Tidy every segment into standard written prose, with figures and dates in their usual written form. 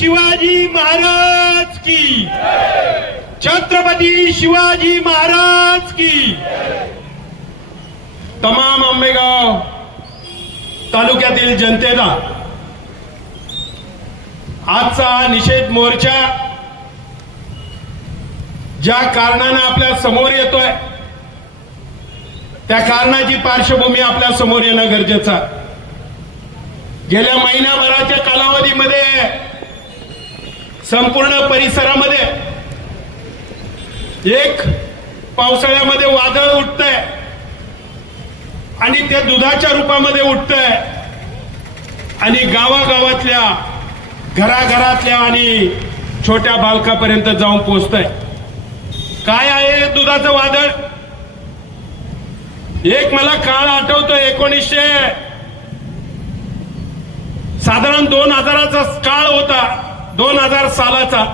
शिवाजी महाराज की, छत्रपती शिवाजी महाराज की। तमाम आंबेगाव तालुक्यातील जनतेला आजचा हा निषेध मोर्चा ज्या कारणाने आपल्या समोर येतोय त्या कारणाची पार्श्वभूमी आपल्या समोर येणं गरजेचं आहे। गेल्या महिनाभराच्या कालावधीमध्ये संपूर्ण परिसरामध्ये एक पावसाळ्यामध्ये वादळ उठतंय आणि ते दुधाच्या रूपामध्ये उठतंय आणि गावागावातल्या घराघरातल्या आणि छोट्या बालकापर्यंत जाऊन पोहोचतंय। काय आहे दुधाचं वादळ? एक मला काळ आठवतोय, साधारण 2000चा काळ होता, 2000 सालाचा।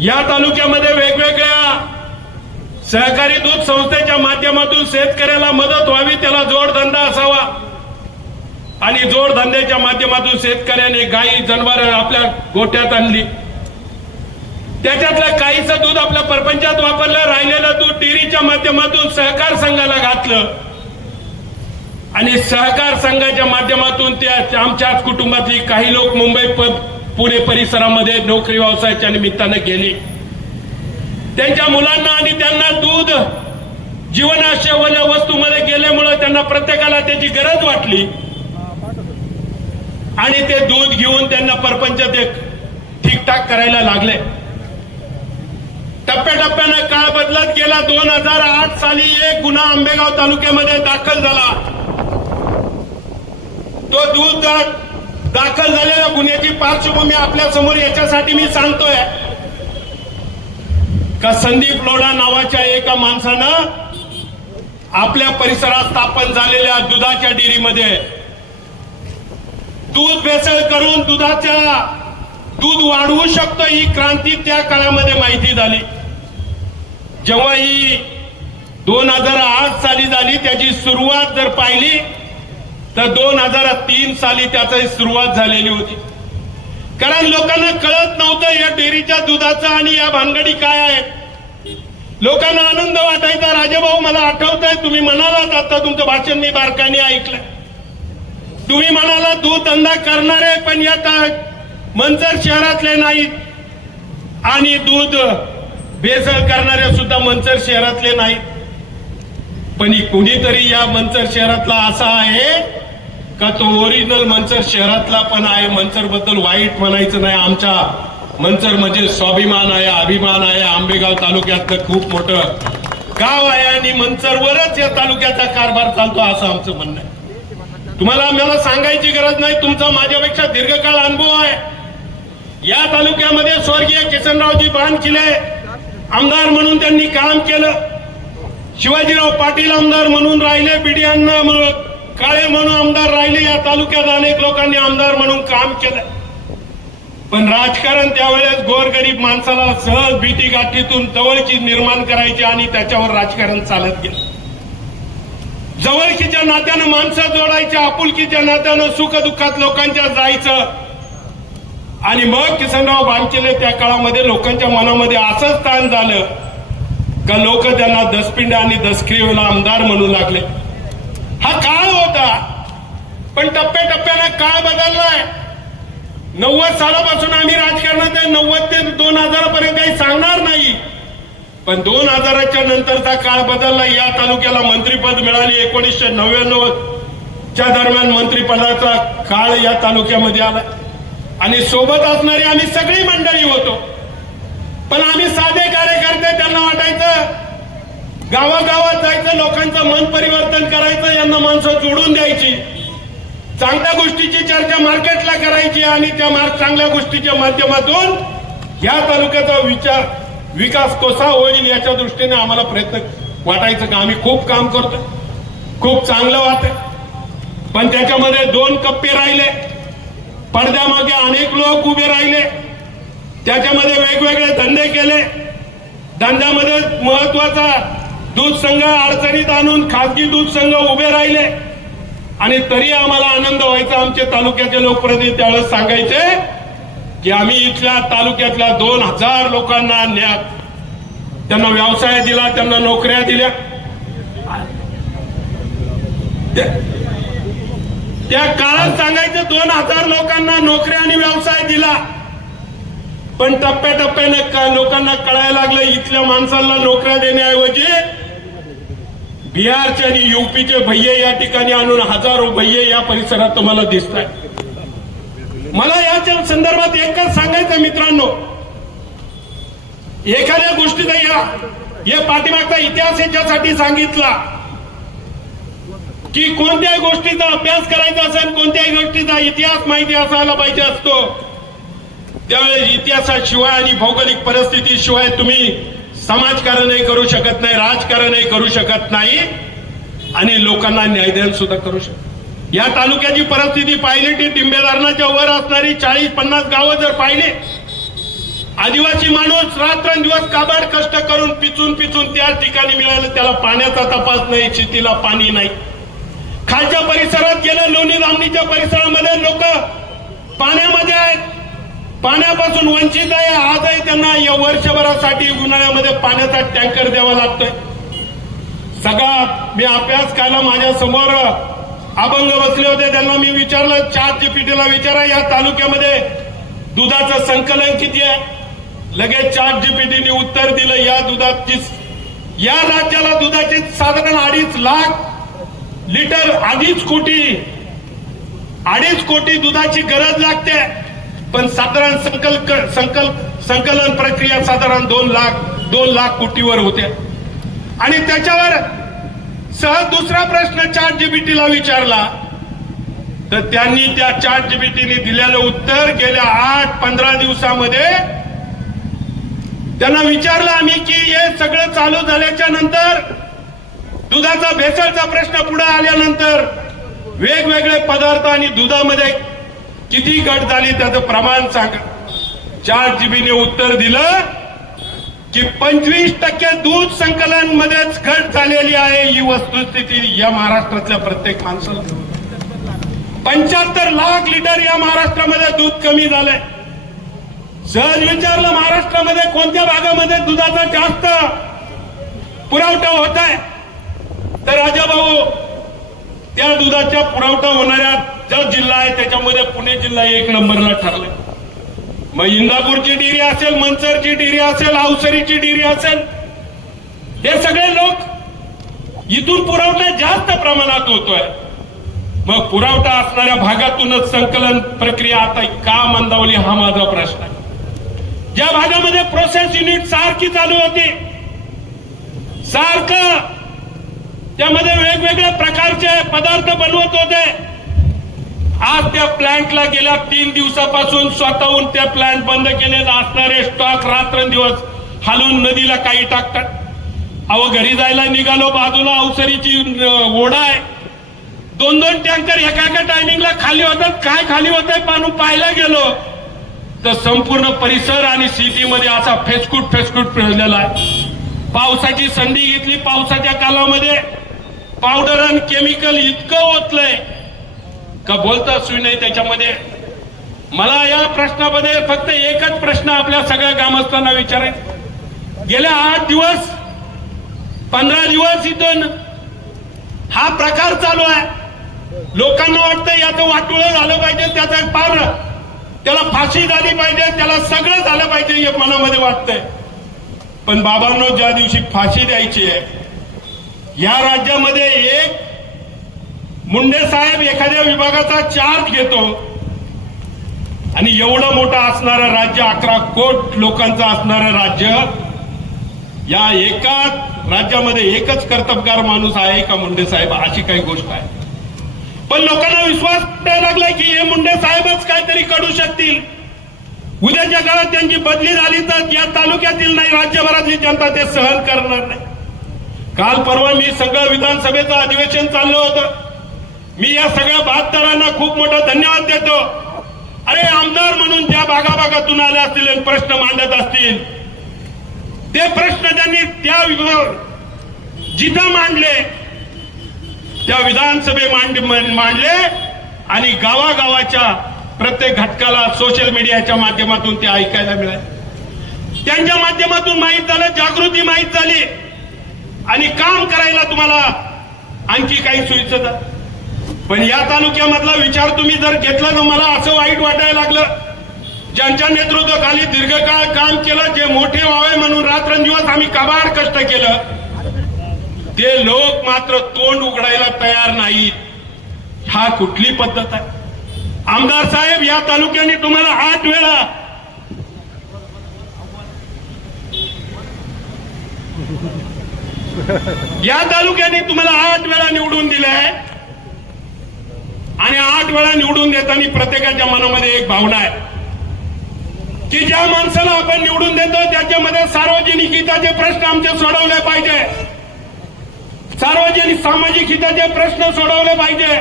या तालुक्यामध्ये वेगवेगळ्या सहकारी दूध संस्थेच्या माध्यमातून शेतकऱ्याला मदत व्हावी, त्याला जोडधंदा असावा आणि जोडधंद्याच्या माध्यमातून शेतकऱ्याने गायी जनावर आपल्या गोठ्यात आणली। त्याच्यातलं काहीचं दूध आपल्या परपंचात वापरलं, राहिलेलं दूध डेअरीच्या माध्यमातून सहकार संघाला घातलं आणि सहकार संघाच्या माध्यमातून त्या आमच्याच कुटुंबातली काही लोक मुंबई पुणे परिसरामध्ये नोकरी व्यवसायाच्या निमित्तानं गेली। त्यांच्या मुलांना आणि त्यांना दूध जीवनावश्यक वस्तूमध्ये गेल्यामुळे त्यांना प्रत्येकाला त्याची गरज वाटली आणि ते दूध घेऊन त्यांना परपंचात ठीकठाक करायला लागले। टप्प्याटप्प्यानं काळ बदलत गेला। 2008 साली एक गुन्हा आंबेगाव तालुक्यामध्ये दाखल झाला। तो दूध दाखल झालेल्या गुन्ह्याची पार्श्वभूमी आपल्या समोर याच्यासाठी मी सांगतोय का संदीप लोढा नावाच्या एका माणसानं आपल्या परिसरात स्थापन झालेल्या दुधाच्या डेअरीमध्ये दूध भेसळ करून दूध वाढवू शकतो ही क्रांती त्या काळामध्ये माहिती झाली। जेव्हा ही 2008 साली झाली, त्याची सुरुवात जर पाहिली तर 2003 साली त्याची सुरुवात झालेली होती। कारण लोकांना कळत नव्हतं या डेअरीच्या दुधाचं आणि या भानगडी काय आहेत। लोकांना आनंद वाटायचा। राजेभाऊ, मला आठवतंय तुम्ही म्हणालात, आता तुमचं भाषण मी बारकाईने ऐकलंय, तुम्ही म्हणाला दूध धंदा करणारे पण या मंचर शहरातले नाहीत आणि दूध भेसळ करणारे सुद्धा मंचर शहरातले नाहीत। पण कुणीतरी या मंचर शहरातला असा आहे का तो ओरिजिनल मंचर शहरातला पण आहे। मंचर बद्दल वाईट म्हणायचं नाही, आमच्या मंचर म्हणजे स्वाभिमान आहे, अभिमान आहे। आंबेगाव तालुक्यातलं खूप मोठं गाव आहे आणि मंचरवरच या तालुक्याचा कारभार चालतो असं आमचं म्हणणं आहे। तुम्हाला मला सांगायची गरज नाही, तुमचा माझ्यापेक्षा दीर्घकाळ अनुभव आहे। या तालुक्यामध्ये स्वर्गीय किसनरावजी बानखिले आमदार म्हणून त्यांनी काम केलं, शिवाजीराव पाटील आमदार म्हणून राहिले, बीडी अण्णा काळे म्हणून आमदार राहिले। या तालुक्यात अनेक लोकांनी आमदार म्हणून काम केलं, पण राजकारण त्यावेळेस गोरगरीब माणसाला सहज भीती गाठीतून जवळची निर्माण करायची आणि त्याच्यावर राजकारण चालत गेलं। जवळकीच्या नात्यानं माणसं जोडायच्या, आपुलकीच्या नात्यानं सुखदुःखात लोकांच्या जायचं आणि मग किसनराव बानखिले त्या काळामध्ये लोकांच्या मनामध्ये असं स्थान झालं का लोक त्यांना दसपिंड आणि दसक्रियेला आमदार म्हणू लागले। हा काळ होता, पण टप्प्याटप्प्यानं काळ बदललाय। 90 सालापासून आम्ही राजकारणात आहे, 90 ते 2000 पर्यंत काही सांगणार नाही, पण 2000च्या नंतरचा काळ बदलला। या तालुक्याला मंत्रीपद मिळाली। 1999च्या दरम्यान मंत्रीपदाचा काळ या तालुक्यामध्ये आला आणि सोबत असणारी आम्ही सगळी मंडळी होतो, पण आम्ही साधे कार्यकर्ते। त्यांना वाटायचं गावागावात जायचं, लोकांचं मन परिवर्तन करायचं, यांना माणसं जोडून द्यायची, चांगल्या गोष्टीची चर्चा मार्केटला करायची आणि त्या चांगल्या गोष्टीच्या माध्यमातून या तालुक्याचा विकास कसा होईल याच्या दृष्टीने आम्हाला प्रयत्न वाटायचं का आम्ही खूप काम करतो, खूप चांगलं वाटतं। पण त्याच्यामध्ये 2 कप्पे राहिले, पडद्यामागे अनेक लोक उभे राहिले, त्याच्यामध्ये वेगवेगळे धंदे केले। धंद्यामध्ये महत्वाचा दूध संघ अडचणीत आणून खासगी दूध संघ उभे राहिले आणि तरी आम्हाला आनंद व्हायचा। आमचे तालुक्याचे लोकप्रतिनिधी त्यावेळेस सांगायचे की आम्ही इथल्या तालुक्यातल्या 2000 लोकांना त्यांना व्यवसाय दिला, त्यांना नोकऱ्या दिल्या. त्या काळात सांगायचं 2000 लोकांना नोकऱ्या आणि व्यवसाय दिला, पण टप्प्याटप्प्याने लोकांना कळायला लागलं इथल्या माणसांना नोकऱ्या देण्याऐवजी बिहारचे आणि यूपीचे भैये या ठिकाणी आणून हजारो भैये या परिसरात तुम्हाला दिसत आहेत. मला याच्या संदर्भात एकच सांगायचं मित्रांनो, एखाद्या गोष्टीचा या पाठीमागचा इतिहास याच्यासाठी सांगितला की कोणत्याही गोष्टीचा अभ्यास करायचा असेल, कोणत्याही गोष्टीचा इतिहास माहिती असायला पाहिजे असतो. त्यावेळेस इतिहासाशिवाय आणि भौगोलिक परिस्थितीशिवाय तुम्ही समाजकारणही करू शकत नाही, राजकारणही करू शकत नाही आणि लोकांना न्यायदान सुद्धा करू शकत. या तालुक्याची परिस्थिती पाहिली ती टिंबेदारणाच्या वर असणारी 40-50 गावं जर पाहिली, आदिवासी माणूस रात्रंदिवस काबाड कष्ट करून पिचून त्या ठिकाणी मिळालं, त्याला पाण्याचा तपास नाही, शेतीला पाणी नाही. खालच्या परिसरात गेलं, लोणी जामणीच्या परिसरामध्ये लोक पाण्यामध्ये आहेत, पाण्यापासून वंचित आहे. आजही त्यांना या वर्षभरासाठी उन्हाळ्यामध्ये पाण्याचा टँकर द्यावा लागतोय. सगळा मी अभ्यास केला, माझ्या समोर अभंग बसले होते, त्यांना मी विचारलं, ChatGPTला विचारा या तालुक्यामध्ये दुधाचं संकलन किती आहे. लगेच ChatGPTने उत्तर दिलं, या राज्याला दुधाची साधारण 2.5 लाख लिटर, 2.5 कोटी दुधाची गरज लागते, पण साधारण संकलन प्रक्रिया साधारण 2 लाख कोटीवर होते. आणि त्याच्यावर सहज दुसरा प्रश्न ChatGPTला विचारला तर त्यांनी त्या ChatGPTने दिलेलं उत्तर गेल्या 8-15 दिवसामध्ये त्यांना विचारलं आम्ही की हे सगळं चालू झाल्याच्या नंतर दुधाचा भेसळचा प्रश्न पुढे आल्यानंतर वेगवेगळे पदार्थ आणि दुधामध्ये किती घट झाली त्याचं प्रमाण सांगा. ChatGPTने उत्तर दिलं की 25% दूध संकलन मध्येच घट झालेली आहे. ही वस्तुस्थिती या महाराष्ट्रातल्या प्रत्येक माणसाला 75 लाख लिटर या महाराष्ट्रामध्ये दूध कमी झालंय. सहज विचारलं महाराष्ट्रामध्ये कोणत्या भागामध्ये दुधाचा जास्त पुरवठा होत आहे, तर राजाभाऊ त्या दुधाच्या पुरवठा होणाऱ्या जो जिल्हा आहे त्याच्यामध्ये पुणे जिल्हा 1 नंबरला ठरलाय. मग इंदापूरची डेअरी असेल, मंचरची डेअरी असेल, अवसरीची डेअरी असेल, हे सगळे लोक इथून पुरवठा जास्त प्रमाणात होतोय. मग पुरवठा असणाऱ्या भागातूनच संकलन प्रक्रिया आता का मंदावली हा माझा प्रश्न आहे. ज्या भागामध्ये प्रोसेस युनिट सारखी चालू होती, सारखं त्यामध्ये वेगवेगळ्या प्रकारचे पदार्थ बनवत होते, आज त्या प्लांटला गेल्या 3 दिवसापासून स्वतःहून त्या प्लांट बंद केलेला असणारे स्टॉक रात्रंदिवस हालून नदीला काही टाकतात. अहो घरी जायला निघालो, बाजूला अवसरीची ओढा आहे, 2-2 टँकर एका टायमिंगला खाली होतात. काय खाली होत आहे पाणू पाहायला गेलो तर संपूर्ण परिसर आणि सिटीमध्ये असा फेसकूट फिरलेला आहे. पावसाची संधी घेतली, पावसाच्या कालामध्ये पावडर आणि केमिकल इतकं ओतलंय का बोलता सोय नाही त्याच्यामध्ये. मला या प्रश्नामध्ये फक्त एकच प्रश्न आपल्या सगळ्या ग्रामस्थांना विचारायचा, गेल्या 8 दिवस 15 दिवस इथून हा प्रकार चालू आहे. लोकांना वाटतं याचं वाटोळं झालं पाहिजे, त्याला फाशी झाली पाहिजे, त्याला सगळं झालं पाहिजे हे मनामध्ये वाटतंय. पण बाबांनो, ज्या दिवशी फाशी द्यायची आहे या राज्यामध्ये एक मुंडे साहेब एखाद्या विभागाचा चार्ज घेतो आणि एवढं मोठं असणारं राज्य, 11 कोटी लोकांचं असणारं राज्य, या एका राज्यामध्ये एकच कर्तबगार माणूस आहे का मुंडे साहेब, अशी काही गोष्ट आहे. पण लोकांना विश्वास वाटायला लागलाय की हे मुंडे साहेबच काहीतरी करू शकतील. उद्याच्या काळात त्यांची बदली झाली तर या तालुक्यातील नाही, राज्यभरातली जनता ते सहन करणार नाही. काल परवा मी सगळं विधानसभेचं अधिवेशन चाललं होतं. मी या सगळ्या 72रांना खूप मोठा धन्यवाद देतो. अरे आमदार म्हणून ज्या भागाभागातून आले असतील आणि प्रश्न मांडत असतील, ते प्रश्न त्यांनी त्या जिथं मांडले त्या विधानसभे मांडले आणि गावागावाच्या प्रत्येक घटकाला सोशल मीडियाच्या माध्यमातून ते ऐकायला मिळाले. त्यांच्या माध्यमातून माहीत झालं, जागृती माहीत झाली आणि काम करायला तुम्हाला आणखी काही सोयीचं झालं. पण या तालुक्यामधला विचार तुम्ही जर घेतला तर मला असं वाईट वाटायला लागलं, ज्यांच्या नेतृत्वाखाली दीर्घकाळ काम केलं, जे मोठे व्हावे म्हणून रात्रंदिवस आम्ही काबाड कष्ट केलं, ते लोक मात्र तोंड उघडायला तयार नाहीत. हा कुठली पद्धत आहे? आमदार साहेब, या तालुक्याने तुम्हाला 8 वेळा निवडून दिले आहे आणि 8 वेळा निवडून देताना प्रत्येकाच्या मनामध्ये एक भावना आहे की ज्या माणसाला आपण निवडून देतो त्याच्यामध्ये सार्वजनिक हिताचे प्रश्न आमचे सोडवले पाहिजे, सार्वजनिक सामाजिक हिताचे प्रश्न सोडवले पाहिजे,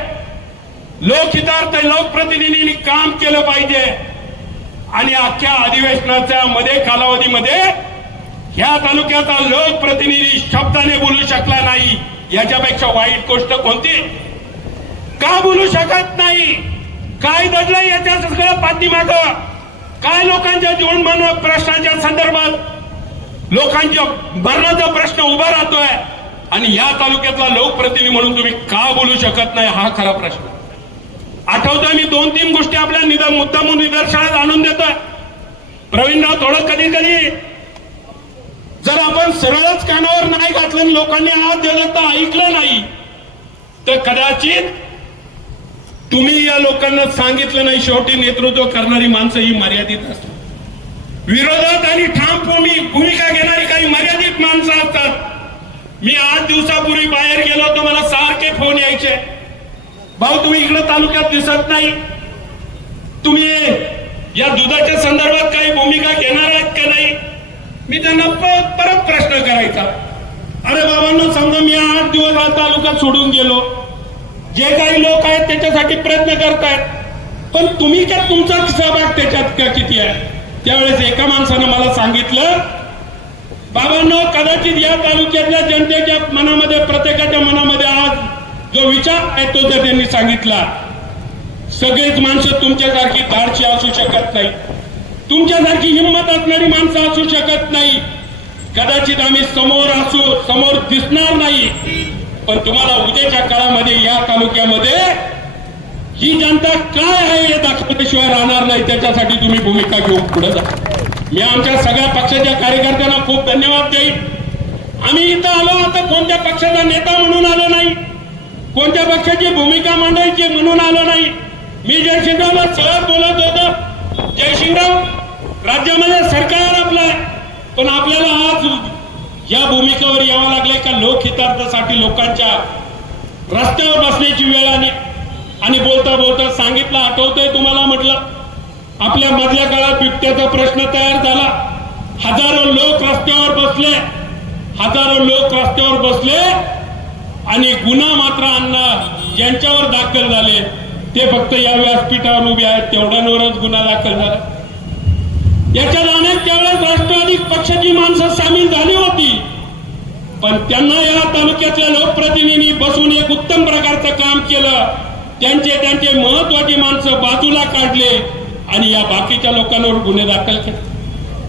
लोकहितार्थ लोकप्रतिनिधींनी काम केलं पाहिजे. आणि अख्ख्या अधिवेशनाच्या कालावधीमध्ये ह्या तालुक्याचा लोकप्रतिनिधी शब्दाने बोलू शकला नाही. याच्यापेक्षा वाईट गोष्ट कोणती? का बोलू शकत नाही? काय दडलं याच्या सगळं पाठीमागं? काय लोकांच्या जीवनमान प्रश्नाच्या संदर्भात लोकांच्या मरणाचा प्रश्न उभा राहतोय आणि या तालुक्यातला लोकप्रतिनिधी म्हणून तुम्ही का बोलू शकत नाही? हा खरा प्रश्न. आठवतोय, मी 2-3 गोष्टी आपल्या मुद्दामून निदर्शनात आणून देतोय. प्रवीणराव, थोडं कधी कधी जर आपण सरळच कानावर नाही घातलं, लोकांनी आज दिलं तर ऐकलं नाही, तर कदाचित तुम्ही या लोकांना सांगितलं नाही. शेवटी नेतृत्व करणारी माणसं ही मर्यादित असतात. विरोधात आणि ठाम भूमिका घेणारी काही मर्यादित माणसं असतात. मी 8 दिवसापूर्वी बाहेर गेलो होतो, मला सारखे फोन यायचे, भाऊ तुम्ही इकडे तालुक्यात दिसत नाही, तुम्ही या दुधाच्या संदर्भात काही भूमिका घेणार आहात का नाही? मी त्यांना परत प्रश्न करायचा, अरे बाबांनो समजा मी 8 दिवस हा तालुका सोडून गेलो, जे काही लोक आहेत त्याच्यासाठी प्रयत्न करतायत, पण तुम्ही काय, तुमचा सहभाग त्याच्यात किती आहे? त्यावेळेस एका माणसानं मला सांगितलं, बाबांनो कदाचित या तालुक्यातल्या जनतेच्या मनामध्ये, प्रत्येकाच्या मनामध्ये आज जो विचार आहे तो जर त्यांनी सांगितला, सगळेच माणसं तुमच्यासारखी धाडशी असू शकत नाही, तुमच्यासारखी हिंमत असणारी माणसं असू शकत नाही. कदाचित आम्ही समोर असू, समोर दिसणार नाही, पण तुम्हाला उद्याच्या काळामध्ये या तालुक्यामध्ये ही जनता काय आहे हे दाखवल्याशिवाय राहणार नाही. त्याच्यासाठी तुम्ही भूमिका घेऊन पुढे जा. मी आमच्या सगळ्या पक्षाच्या कार्यकर्त्यांना खूप धन्यवाद देईन. आम्ही इथं आलो आता कोणत्या पक्षाचा नेता म्हणून आलो नाही, कोणत्या पक्षाची भूमिका मांडायची म्हणून आलो नाही. मी जयशिंगरावला सहज बोलत होतो, जयशिंगराव राज्यामध्ये सरकार आपलं आहे, पण आपल्याला आज या भूमिकेवर यावं लागलंय का लोकहितार्थासाठी लोकांच्या रस्त्यावर बसण्याची वेळ आली. आणि बोलता बोलता सांगितलं, आठवतंय तुम्हाला, म्हटलं आपल्या मधल्या काळात बिबट्याचा प्रश्न तयार झाला, हजारो लोक रस्त्यावर बसले आणि गुन्हा मात्र अण्णा ज्यांच्यावर दाखल झाले ते फक्त या व्यासपीठावर उभे आहेत तेवढ्यांवरच गुन्हा दाखल झाला. याच्यात अनेक त्यावेळेस राष्ट्रवादी पक्षाची माणसं सामील झाली होती, पण त्यांना या तालुक्यातल्या लोकप्रतिनिधी बसून एक उत्तम प्रकारचं काम केलं. त्यांचे महत्वाची माणसं बाजूला काढले आणि या बाकीच्या लोकांवर गुन्हे दाखल केले.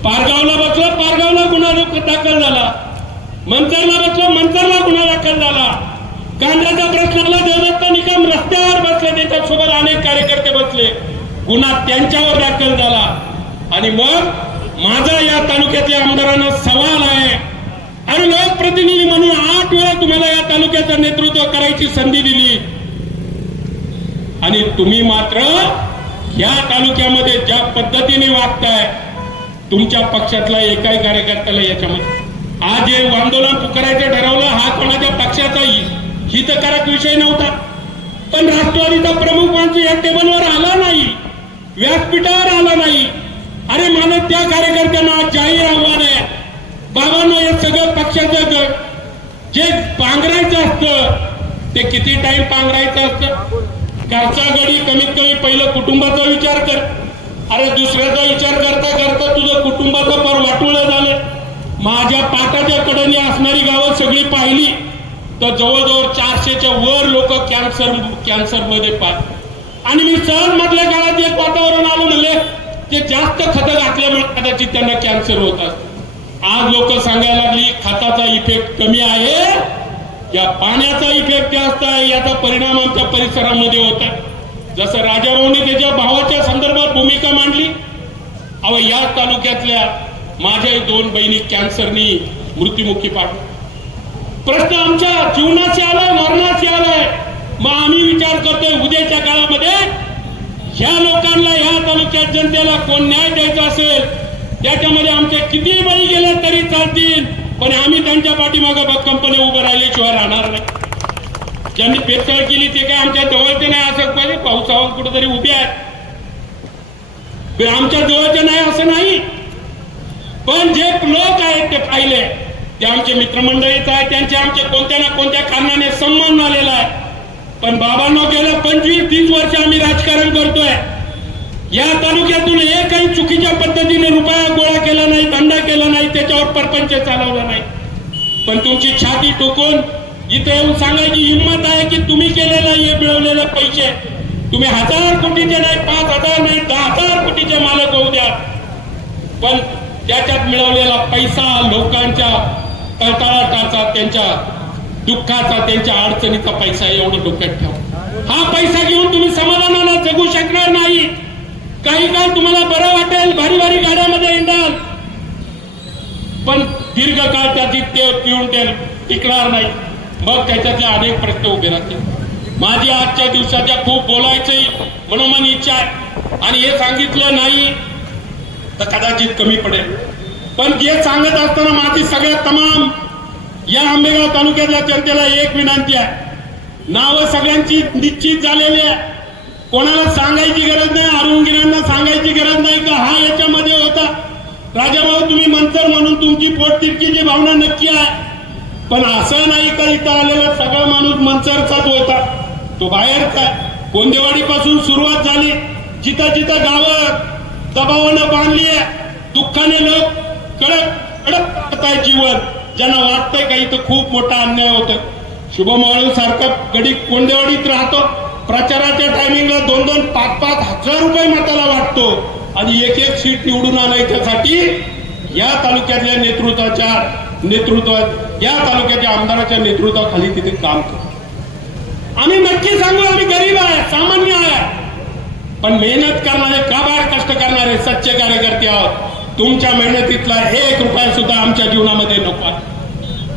पारगावला बसलं, पारगावला गुन्हा दाखल झाला, मंचरला बसलं, मंचरला गुन्हा दाखल झाला. कांद्याच्या प्रश्नाला देवदत्त निकम रस्त्यावर बसले, त्याच्यासोबत अनेक कार्यकर्ते बसले, गुन्हा त्यांच्यावर दाखल झाला. आणि मग माझा या तालुक्यातल्या आमदारांना सवाल आहे, आणि लोकप्रतिनिधी म्हणून 8 वेळा तुम्हाला या तालुक्याचं नेतृत्व करायची संधी दिली आणि तुम्ही मात्र या तालुक्यामध्ये ज्या पद्धतीने वागताय, तुमच्या पक्षातला एकाही कार्यकर्त्याला याच्यामध्ये आज हे आंदोलन पुकारायचं ठरवलं, हा कोणाच्या पक्षाचा हितकारक विषय नव्हता, पण राष्ट्रवादीचा प्रमुख माणूस या टेबलवर आला नाही, व्यासपीठावर आला नाही. अरे मला त्या कार्यकर्त्यांना जाहीर आव्हान आहे, बाबांनो हे सगळं पक्षाचं जे पांघरायचं असतं ते किती टाइम पांघरायचं असतं? घरचा गडी कमीत कमी पहिलं कुटुंबाचा विचार कर. अरे दुसऱ्याचा विचार करता करता तुझं कुटुंबाचं फार वाटोळं झालं. माझ्या पाटाच्या कडेने असणारी गावं सगळी पाहिली तर जवळजवळ 400च्या वर लोक कॅन्सर मध्ये पाहत. आणि मी सहज मधल्या काळात एक वातावरण आलं म्हणले ते जास्त खतं घातल्यामुळे कदाचित त्यांना कॅन्सर होत असत. आज लोक सांगायला लागली खताचा इफेक्ट कमी आहे, या पाण्याचा इफेक्ट जास्त आहे, याचा परिणाम आमच्या परिसरामध्ये होत आहे. जसं राजाभाऊने त्याच्या भावाच्या संदर्भात भूमिका मांडली, अहो या तालुक्यातल्या माझ्या 2 बहिणी कॅन्सरनी मृत्युमुखी पाडल्या. प्रश्न आमच्या जीवनाशी आलाय, मरणाशी आलाय. मग आम्ही विचार करतोय उद्याच्या काळामध्ये ह्या लोकांना, ह्या तालुक्यात जनतेला कोण न्याय द्यायचा असेल त्याच्यामध्ये आमचे किती बळी गेले तरी चालतील, पण आम्ही त्यांच्या पाठीमागे भक्कमपणे उभं राहिल्याशिवाय राहणार नाही. ज्यांनी पेरसळ केली ते काय आमच्या जवळचे नाही असं पाहिजे, पावसावर कुठेतरी उभे आहेत, आमच्या जवळचे नाही असं नाही. पण जे लोक आहेत ते पाहिले ते आमचे मित्रमंडळीच आहे, त्यांचे आमचे कोणत्या ना कोणत्या कारणाने सन्मान झालेला आहे. पण बाबांनो गेलं 25-30 वर्ष आम्ही राजकारण करतोय. या तालुक्यातून एकही चुकीच्या पद्धतीने रुपया गोळा केला नाही, धंदा केला नाही, त्याच्यावर परपंच चालवला नाही. पण तुमची छाती टोकून इथे येऊन सांगायची हिंमत आहे की तुम्ही केलेला हे मिळवलेले पैसे तुम्ही 1000 कोटीचे नाही, 5000 नाही, 10,000 कोटीचे मालक होऊ द्या, पण त्याच्यात मिळवलेला पैसा लोकांच्या तळतळाटाचा, त्यांच्या दुःखाचा, त्यांच्या अडचणीचा पैसा एवढं डोक्यात ठेवा. हा पैसा घेऊन तुम्ही समाधानाला जगू शकणार नाही. काही काळ तुम्हाला बरं वाटेल, भारी भारी गाड्यामध्ये येणार, पण दीर्घकाळ त्याची पिऊन टिकणार नाही. मग त्याच्यातले अनेक प्रश्न उभे राहतील. माझी आजच्या दिवसाच्या खूप बोलायची मनोमन इच्छा आहे आणि हे सांगितलं नाही तर कदाचित कमी पडेल. पण हे सांगत असताना माझी सगळ्यात तमाम या आंबेगाव तालुक्यातल्या जनतेला एक विनंती आहे. नावं सगळ्यांची निश्चित झालेली आहे, कोणाला सांगायची गरज नाही, अरुणगिरांना सांगायची गरज नाही का हा याच्यामध्ये होता. राजाभाऊ तुम्ही मंचर म्हणून तुमची पोटतिडकीची भावना नक्की आहे, पण असं नाही का इथं आलेला सगळा माणूस मंचरचाच होता, तो बाहेरचा. कोंदेवाडीपासून सुरुवात झाली, जिथं जिथं गावं दबावानं बांधली आहे, दुःखाने लोक कडक करताय जीवन. ज्यांना वाटतंय का इथं खूप मोठा अन्याय होतो. शुभम वाळू सारखा गडी कोंदेवाडीत राहतो, प्रचाराच्या टायमिंगला 2-2, 5-5 हजार रुपये मताला वाटतो आणि एक सीट निवडून आणायच्यासाठी या तालुक्यातल्या नेतृत्वात या तालुक्याच्या आमदाराच्या नेतृत्वाखाली तिथे काम करतो. आम्ही नक्की सांगू आम्ही गरीब आहे, सामान्य आहे, पण मेहनत करणारे, काबाड कष्ट करणारे सच्चे कार्यकर्ते आहोत. तुमच्या मेहनतीतला 1 रुपया सुद्धा आमच्या जीवनामध्ये नको आहे.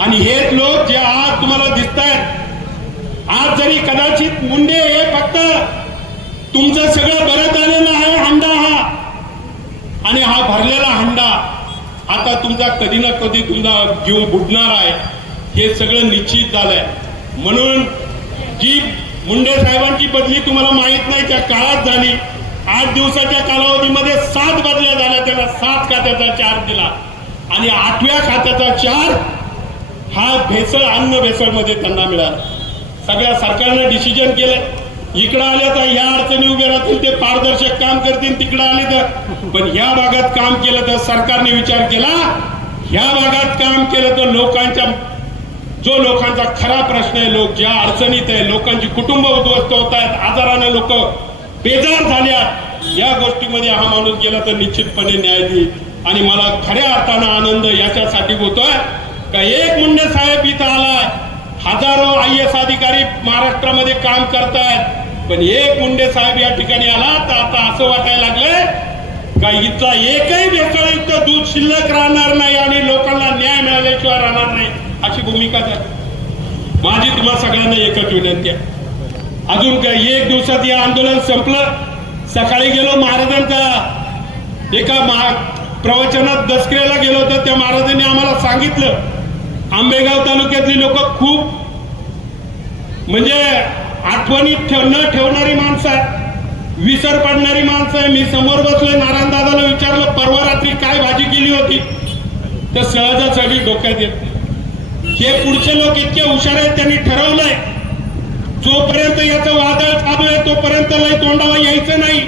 आणि हेच लोक जे आज तुम्हाला दिसत आहेत, आज जरी कदाचित मुंडे हे फक्त तुमचं सगळं बरं झालेलं आहे हंडा हा, आणि हा भरलेला हंडा आता तुमचा कधी ना कधी तुमचा जीव बुडणार आहे, हे सगळं निश्चित झालंय. म्हणून जी मुंडे साहेबांची बदली तुम्हाला माहित नाही त्या काळात झाली. 8 दिवसाच्या कालावधीमध्ये 7 बदल्या झाल्या, त्याला 7 खात्याचा चार्ज दिला आणि 8व्या खात्याचा चार्ज हा भेसळ, अन्न भेसळ मध्ये त्यांना मिळाला. सगळ्या सरकारनं डिसिजन केलं, इकडं आले तर ह्या अडचणी उभ्या राहतील, ते पारदर्शक काम करतील, तिकडं आले तर. पण ह्या भागात काम केलं तर सरकारने विचार केला, ह्या भागात काम केलं तर लोकांचा खरा प्रश्न आहे, लोक ज्या अडचणीत आहे, लोकांची कुटुंब उद्ध्वस्त होत आहेत, आजाराने लोक बेजार झाल्यात, या गोष्टीमध्ये हा माणूस गेला तर निश्चितपणे न्याय देईल. आणि मला खऱ्या अर्थानं आनंद याच्यासाठी होतोय का एक मुंडे साहेब इथं आलाय. हजारो IAS अधिकारी महाराष्ट्रामध्ये काम करतायत, पण एक मुंडे साहेब या ठिकाणी आला तर आता असं वाटायला लागलंय का इथला एकही भेसळयुक्त दूध शिल्लक राहणार नाही आणि लोकांना न्याय मिळाल्याशिवाय राहणार नाही, अशी भूमिका झाली. माझी तुम्हाला सगळ्यांना एकच विनंती आहे, अजून काय 1 दिवसात हे आंदोलन संपलं. सकाळी गेलो महाराजांचा एका प्रवचनात दसऱ्याला गेलो होतो, त्या महाराजांनी आम्हाला सांगितलं आंबेगाव तालुक्यातली लोक खूप म्हणजे आठवणीत न ठेवणारी माणसं आहे, विसर पडणारी माणसं आहे. मी समोर बसलोय, नारायण दादाला विचारलं परवा रात्री काय भाजी केली होती, तर सहजासहजी डोक्यात येत. हे पुढचे लोक इतके हुशार आहेत, त्यांनी ठरवलंय जोपर्यंत याचं वादळ चालू आहे तोपर्यंत लय तोंडावा यायचं नाही,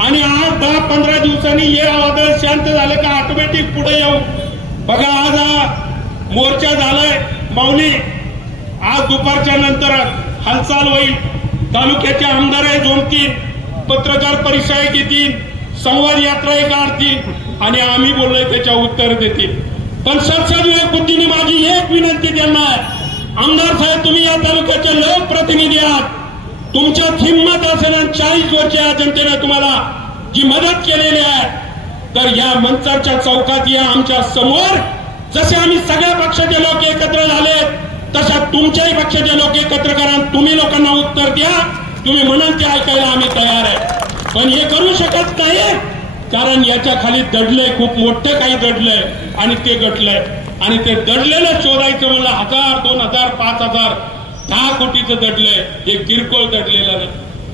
आणि 8-10-15 दिवसांनी हे वादळ शांत झालं का ऑटोमॅटिक पुढे येऊ. बघा आज हा मोर्चा झालाय माऊली, आज दुपारच्या नंतर हालचाल होईल. तालुक्याचे आमदार जोमतील, पत्रकार परिषद घेतील, संवाद यात्रा काढतील आणि आम्ही बोललोय त्याच्या उत्तर देतील. पण संसद बुद्धीने माझी एक विनंती त्यांना आहे, आमदार साहेब तुम्ही या तालुक्याचे लोकप्रतिनिधी आहात, तुमच्यात हिंमत असेल 40 वर्ष या जनतेने तुम्हाला जी मदत केलेली आहे, तर या मंचरच्या चौकात या आमच्या समोर जसे आम्ही सगळ्या पक्षाचे लोक एकत्र झाले तशा तुमच्याही पक्षाचे लोक एकत्र करा, तुम्ही लोकांना उत्तर द्या, तुम्ही म्हणाल ते ऐकायला आम्ही तयार आहे. पण हे करू शकत नाही, कारण याच्या खाली दडलंय, खूप मोठं काही दडलंय आणि ते गटलंय आणि ते दडलेलं शोधायचं म्हणलं 1000, 2000, 5000, 10 कोटीचं दडलंय, हे किरकोळ दडलेलं नाही.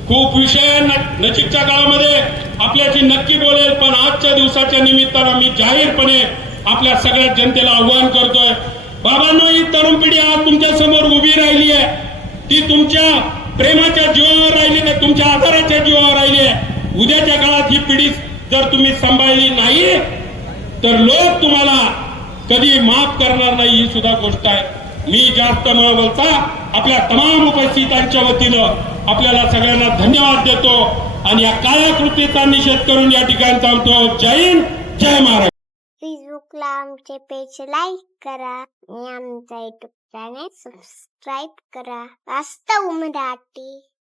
खूप विषय नजीकच्या काळामध्ये आपल्याशी नक्की बोलेल, पण आजच्या दिवसाच्या निमित्तानं मी जाहीरपणे आपल्या सगळ्या जनतेला आव्हान करतोय, बाबांनो ही तरुण पिढी आज तुमच्या समोर उभी राहिली आहे, ती तुमच्या प्रेमाच्या जीवावर राहिली नाही, तुमच्या आधाराच्या जीवावर राहिली आहे. उद्याच्या काळात ही पिढी जर तुम्ही सांभाळली नाही तर लोक तुम्हाला कधी माफ करणार नाही, ही सुद्धा गोष्ट आहे. मी जास्त न बोलता आपल्या तमाम उपस्थितांच्या वतीनं आपल्याला सगळ्यांना धन्यवाद देतो आणि या काळ्या कृतीचा निषेध करून या ठिकाणी थांबतो. जय हिंद, जय महाराष्ट्र. फेसबुकला आमचे पेज लाईक करा आणि आमचा युट्यूब चॅनेल सबस्क्राईब करा. वास्तव मराठी.